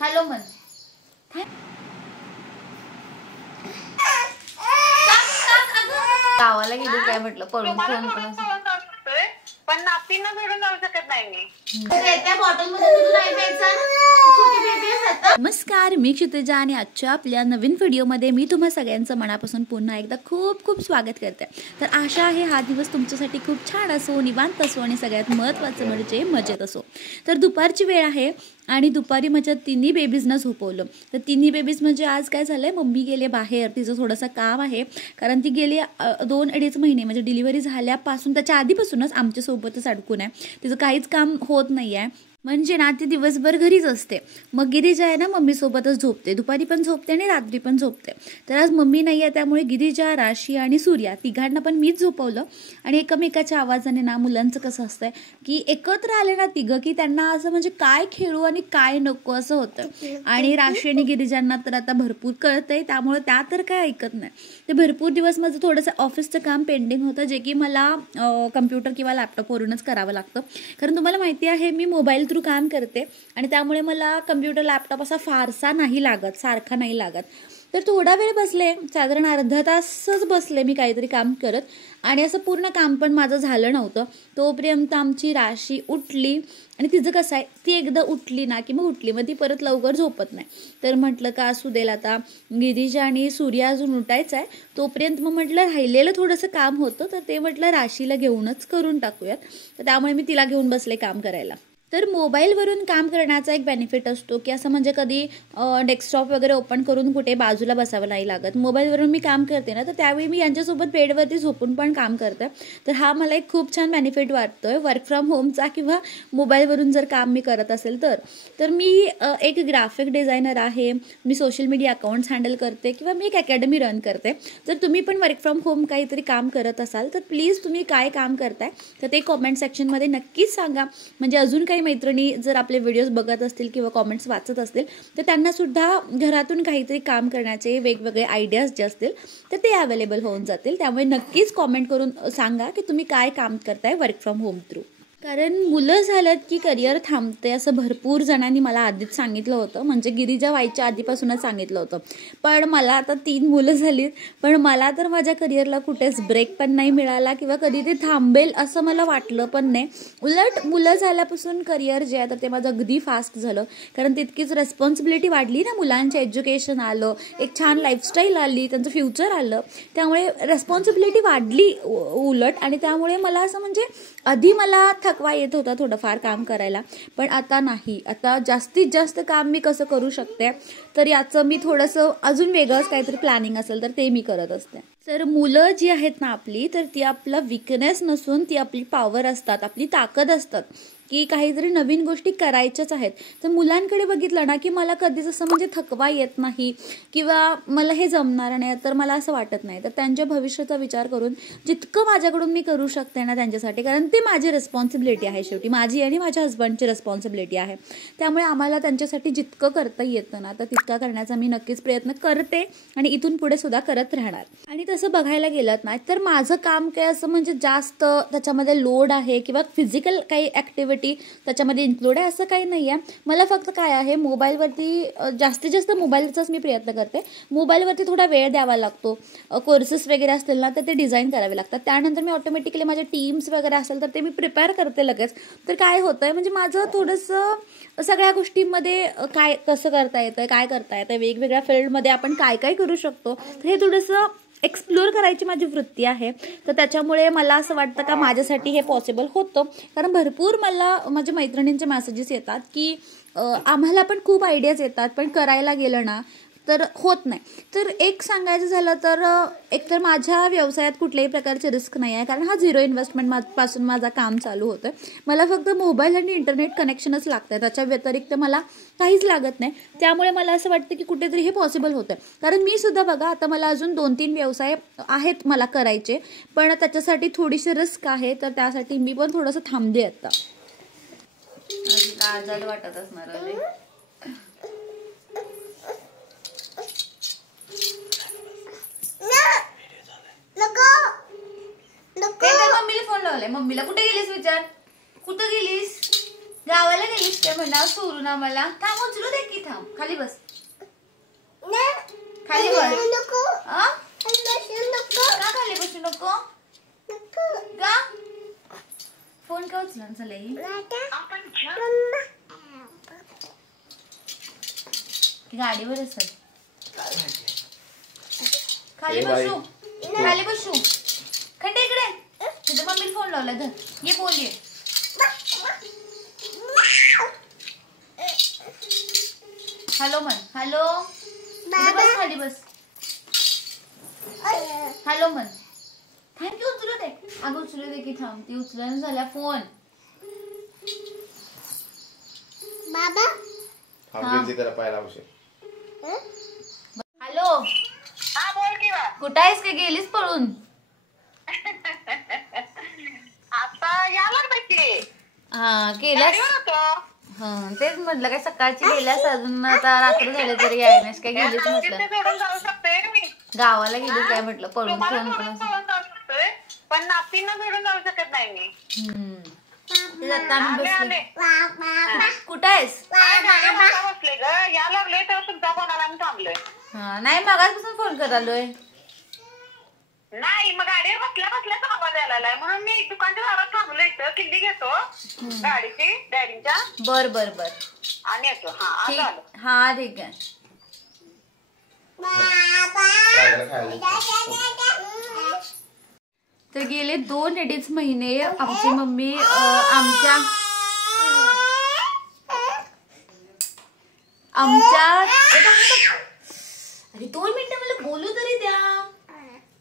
Hello म्हण. गावाला गेली काय म्हटलं पळून फोन पण नापींना सोडून जाऊ शकत नाही मी. त्या बॉटल मध्ये दूध नाही प्यायचं. नमस्कार, मी क्षितिजा आणि आजच्या आपल्या नवीन व्हिडिओमध्ये मी तुम्हा सगळ्यांचं मनापासून पुन्हा एकदा खूप खूप स्वागत करते. तर आशा आहे हा दिवस तुमच्यासाठी खूप छान असो, निवांत असो आणि सगळ्यात महत्त्वाचं म्हणजे मजेत असो. तर दुपारची वेळ आहे आणि दुपारी माझ्या तिन्ही बेबीजना झोपवलं. तर तिन्ही बेबीज म्हणजे आज काय झालंय, मम्मी गेले बाहेर, तिचं थोडंसं काम आहे कारण ती गेली 2-2.5 महिने म्हणजे डिलिव्हरी झाल्यापासून त्याच्या आधीपासूनच आमच्यासोबतच अडकून आहे. तिचं काहीच काम होत नाही आहे, म्हणजे ना ती दिवसभर घरीच असते. मग गिरिजा आहे ना मम्मीसोबतच झोपते, दुपारी पण झोपते आणि रात्री पण झोपते. तर आज मम्मी नाही आहे त्यामुळे गिरिजा, राशी आणि सूर्या तिघांना पण मीच झोपवलं. आणि एकमेकाच्या आवाजाने ना मुलांचं कसं असतंय की एकत्र आले ना तिघं की त्यांना असं म्हणजे काय खेळू आणि काय नको असं होतं. आणि राशी आणि गिरिजांना तर आता भरपूर कळतंय त्यामुळे त्या तर काय ऐकत नाही. ते भरपूर दिवस माझं थोडंसं ऑफिसचं काम पेंडिंग होतं, जे की मला कम्प्युटर किंवा लॅपटॉपवरूनच करावं लागतं. कारण तुम्हाला माहिती आहे मी मोबाईल थ्रू काम करते आणि त्यामुळे मला कम्प्युटर लॅपटॉप असा फारसा नाही लागत, सारखा नाही लागत. तर थोडा वेळ बसले, साधारण अर्धा तासच बसले मी काहीतरी काम करत आणि असं पूर्ण काम पण माझं झालं नव्हतं. तोपर्यंत आमची राशी उठली आणि तिचं कसं आहे, ती एकदा उठली ना की मग उठली, मग ती परत लवकर झोपत नाही. तर म्हटलं का असू देल, आता गिरिजा आणि सूर्या अजून उठायचं आहे तोपर्यंत मग म्हटलं राहिलेलं थोडंसं काम होतं तर ते म्हटलं राशीला घेऊनच करून टाकूयात. तर त्यामुळे मी तिला घेऊन बसले काम करायला. तर मोबाईलवरून काम करण्याचा एक बेनिफिट असतो की असं म्हणजे कधी डेस्कटॉप वगैरे ओपन करून कुठे बाजूला बसावं नाही लागत. मोबाईलवरून मी काम करते ना तर त्यावेळी मी यांच्यासोबत बेडवरती झोपून पण काम करते. तर हा मला एक खूप छान बेनिफिट वाटतोय वर्क फ्रॉम होमचा, किंवा मोबाईलवरून जर काम मी करत असेल तर मी एक ग्राफिक डिझायनर आहे, मी सोशल मीडिया अकाउंट्स हँडल करते किंवा मी एक अकॅडमी रन करते. जर तुम्ही पण वर्क फ्रॉम होम काहीतरी काम करत असाल तर प्लीज तुम्ही काय काम करताय तर ते कॉमेंट सेक्शनमध्ये नक्कीच सांगा. म्हणजे अजून काही मैत्रिणी जर आपले व्हिडिओज बघत असतील किंवा कॉमेंट्स वाचत असतील तर त्यांना सुद्धा घरातून काहीतरी काम करण्याचे वेगवेगळे आयडियाज जे असतील तर ते अवेलेबल होऊन जातील. त्यामुळे नक्कीच कॉमेंट करून सांगा की तुम्ही काय काम करताय वर्क फ्रॉम होम थ्रू. कारण मुलं झालं की करिअर थांबते असं भरपूर जणांनी मला आधीच सांगितलं होतं, म्हणजे गिरिजा व्हायच्या आधीपासूनच सांगितलं होतं. पण मला आता 3 मुलं झालीत, पण मला तर माझ्या करिअरला कुठेच ब्रेक पण नाही मिळाला किंवा कधी ते थांबेल असं मला वाटलं पण नाही. उलट मुलं झाल्यापासून करिअर जे आहे तर ते माझं अगदी फास्ट झालं, कारण तितकीच रेस्पॉन्सिबिलिटी वाढली ना, मुलांचे एज्युकेशन आलं, एक छान लाईफस्टाईल आली, त्यांचं फ्युचर आलं, त्यामुळे रेस्पॉन्सिबिलिटी वाढली उलट. आणि त्यामुळे मला असं म्हणजे आधी मला थकवा येत होता थोडंफार काम करायला, पण आता नाही. आता जास्तीत जास्त काम मी कसं करू शकते तर याचं मी थोडंसं अजून वेगळंच काहीतरी प्लॅनिंग असेल तर ते मी करत असते. तर मुलं जी आहेत ना आपली, तर ती आपला विकनेस नसून ती आपली पॉवर असतात, आपली ताकद असतात की काहीतरी नवीन गोष्टी करायच्याच आहेत. तर मुलांकडे बघितलं ना की मला कधीच असं म्हणजे थकवा येत नाही किंवा मला हे जमणार नाही तर मला असं वाटत नाही. तर त्यांच्या भविष्याचा विचार करून जितकं माझ्याकडून मी करू शकते ना त्यांच्यासाठी, कारण ती माझी रिस्पॉन्सिबिलिटी आहे, शेवटी माझी आणि माझ्या हस्बंडची रिस्पॉन्सिबिलिटी आहे. त्यामुळे आम्हाला त्यांच्यासाठी जितकं करता येतं ना तर तितका करण्याचा मी नक्कीच प्रयत्न करते आणि इथून पुढे सुद्धा करत राहणार. आणि तसं बघायला गेलं ना तर माझं काम काय असं म्हणजे जास्त त्याच्यामध्ये लोड आहे किंवा फिजिकल काही ॲक्टिव्हिटी त्याच्यामध्ये इन्क्लूड आहे असं काही नाही आहे. मला फक्त काय आहे, मोबाईलवरती जास्तीत जास्त मोबाईलचाच मी प्रयत्न करते. मोबाईलवरती थोडा वेळ द्यावा लागतो, कोर्सेस वगैरे असतील ना तर ते डिझाईन करावे लागतात. त्यानंतर मी ऑटोमॅटिकली माझे टीम्स वगैरे असेल तर ते मी प्रिपेअर करते लगेच. तर काय होतंय म्हणजे माझं थोडंसं सगळ्या गोष्टींमध्ये काय कसं करता येतं, काय करता येतं, वेगवेगळ्या फील्डमध्ये आपण काय काय करू शकतो तर हे थोडंसं एक्सप्लोर करायची माझी वृत्ती आहे. तर त्याच्यामुळे मला असं वाटतं का माझ्यासाठी हे पॉसिबल होतं, कारण भरपूर मला माझ्या मैत्रिणींचे मेसेजेस येतात की आम्हाला पण खूप आयडियाज येतात पण करायला गेलं ना तर होत नाही. तर एक सांगायचं झालं तर एकतर माझ्या व्यवसायात कुठल्याही प्रकारचे रिस्क नाही आहे, कारण हा 0 इन्व्हेस्टमेंट पासून माझं काम चालू होतं. मला फक्त मोबाईल आणि इंटरनेट कनेक्शनच लागतं, त्याच्या व्यतिरिक्त मला काहीच लागत नाही. त्यामुळे मला असं वाटतं की कुठेतरी हे पॉसिबल होतं. कारण मी सुद्धा बघा आता मला अजून 2-3 व्यवसाय आहेत मला करायचे, पण त्याच्यासाठी थोडीशी रिस्क आहे, तर त्यासाठी मी पण थोडंसं थांबते आता. आजाद वाटत असणार मम्मीला फोन लावलाय. मम्मीला कुठे गेलीस विचार, कुठं गेलीस, गावाला गेलीस काय म्हणा सोडून आम्हाला? थांब उचलू दे की, थांब खाली बस, खाली बस. का खाली बसू नको? का फोन का उचलून झालाय? गाडीवर असत. खाली बसू, खाली बसू. खंडे इकडे, तुझ्या मम्मी फोन लावला. धर, ये बोल, ये. हॅलो म्हण, हॅलो. बस खाली बस. हॅलो म्हण. थँक्यू. उचलू दे अगं, उचलू दे की. थांब, ती उचलून झाला फोन. बाबा हॅलो. हा बोल की बा. कुठं आहेस का? गेलीस पळून? आता यायला की. हा केल्यास. गाडीवर होतो. हा तेच म्हटलं, काय सकाळची गेल्यास अजून आता रात्र झाले तरी यायलास काय? गेलीच म्हटलं. सोडून जाऊ शकते मी. गावाला गेलीस काय म्हटलं? पळून तुम्हाला फोन सोडून करून. जाऊ शकतोय, पण नातींना सोडून जाऊ शकत नाही मी. तेच आता आम्ही आले बसले. कुठं आहेस? बसले ग. या लागले तर तुमचा कोणाला आम्ही थांबलोय. हा नाही, मगाचपासून फोन करालोय. नाही, मग गाडीवर बसल्या बसल्याच आवाज यायला म्हणून मी दुकानच्या दारात थांबलो. इथं किल्ली घेतो गाडीची डॅडीच्या. बर बर बर, आणि येतो. हा आज आलो. ठीक. हा ठीक आहे. तर गेले 2-2.5 महिने आमची मम्मी आमच्या अरे 2 मिनिटं मला बोलू तरी द्या.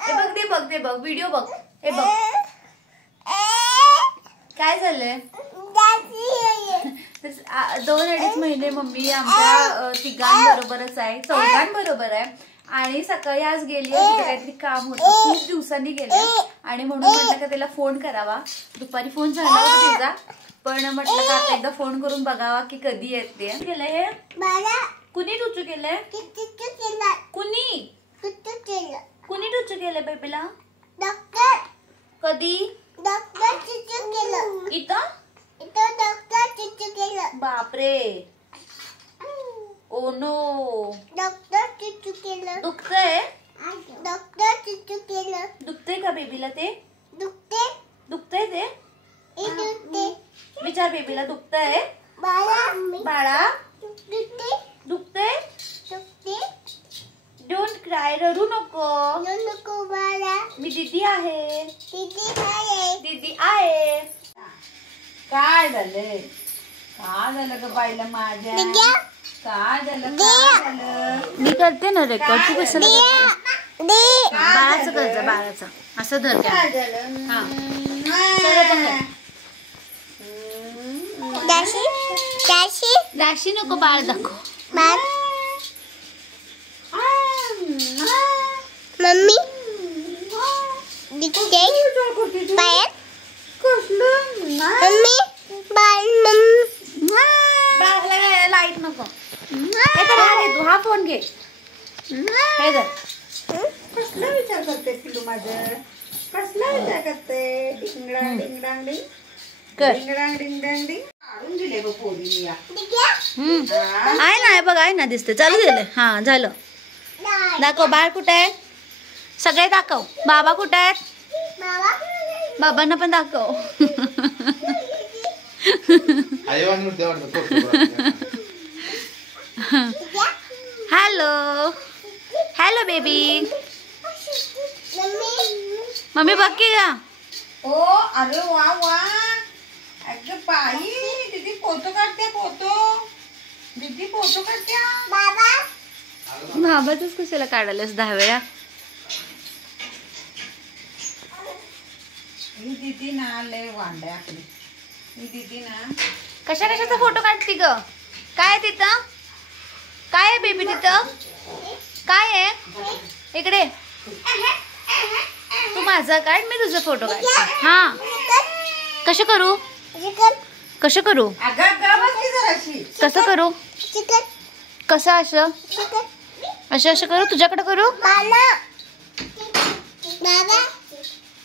हे बघ, ते बघ, ते बघ, व्हिडिओ बघ. हे बघ काय झालंय. 2-2.5 महिने मम्मी आमच्या तिघांबरोबरच आहे, चौघांबरोबर आहे. आणि सकाळी आज गेली, तिथे काहीतरी काम होतं, खूप दिवसांनी गेले. आणि म्हणून म्हटलं का त्याला फोन करावा. दुपारी फोन झाला होता तिचा, पण म्हटलं का आता एकदा फोन करून बघावा की कधी येते. केलंय हे? कुणी टुचू केलंय? कुणी कुणी टुचू केलंय बेबीला? कधी? इथं? बापरे. Oh no. दुखतंय? दुखतंय का बेबीला? ते दुखतंय ते? विचार बेबीला, दुखतंय बाळा? दुखतंय? डोंट क्राय, रडू नको. मी दीदी आहे. दीदी आहे. काय झालंय? काय झालं ग बाईला माझ्या? काय झालं? मी करते ना रेकॉर्ड, तू कसं बाळाचं करते? बाळाचं असं धर. हा दाशी नको, बाळ दाखव. मम्मी बाळाला लाईट नको. तू हा फोन घे. हे धर. कसला विचार करते पिलू माझं? कसला विचार करते? डिंगडांग डिंगडांग डिंग कर. डिंगडांग डिंगडांग डिंग. काढून दिले बघ पोरीने या. आहे ना, बघ आहे ना, दिसते. चालू दिले. हा झालं. दाखव बाळ कुठे आहे? सगळे दाखव. बाबा कुठे आहेत? बाबांना पण दाखव. Hello hello baby. मम्मी बघ की का. ओ अरे वा वा. अगं बाई, दीदी फोटो काढते. दीदी फोटो काढते. बाबाच कशाला काढायलास 10 वेळा? ही दीदी ना लय वांडे आपली. ही दीदी ना कशाचा फोटो काढती ग? काय आहे तिथं? काय आहे बेबी तिथं? काय आहे? इकडे तू माझा काढ, मी तुझा फोटो काढते. हा कसं करू? कसं करू? कसं करू? कसं असं असं करू? तुझ्याकडे करू?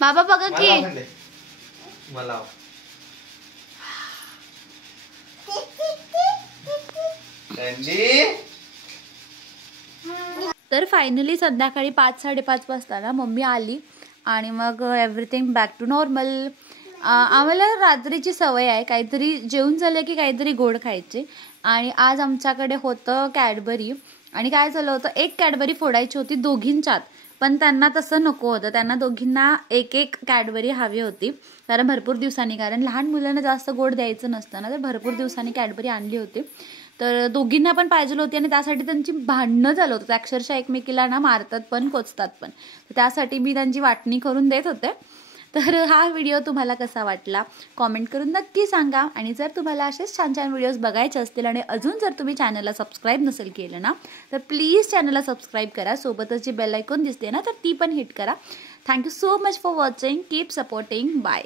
बाबा बघा की. तर फायनली संध्याकाळी 5-5:30 वाजता ना मम्मी आली आणि मग एव्हरीथिंग बॅक टू नॉर्मल. आम्हाला रात्रीची सवय आहे काहीतरी जेवून झालं की काहीतरी गोड खायचे आणि आज आमच्याकडे होतं कॅडबरी. आणि काय झालं होतं, एक कॅडबरी फोडायची होती दोघींच्यात, पण त्यांना तसं नको होतं. त्यांना दोघींना एक कॅडबरी हवी होती कारण भरपूर दिवसांनी, कारण लहान मुलांना जास्त गोड द्यायचं नसतं ना, तर भरपूर दिवसांनी कॅडबरी आणली होती. तर दोघींना पण पाहिजे होती आणि त्यासाठी त्यांची भांडणं झालं होतं. अक्षरशः एकमेकीला ना मारतात पण कोचतात पण. तर त्यासाठी मी त्यांची वाटणी करून देत होते. तर हा व्हिडिओ तुम्हाला कसा वाटला कॉमेंट करून नक्की सांगा. आणि जर तुम्हाला असेच छान छान व्हिडिओज बघायचे असतील आणि अजून जर तुम्ही चॅनलला सबस्क्राईब नसेल केलं ना, तर प्लीज चॅनलला सबस्क्राईब करा. सोबतच जी बेल आयकॉन दिसते ना, तर ती पण हिट करा. Thank you so much for watching. Keep supporting. Bye.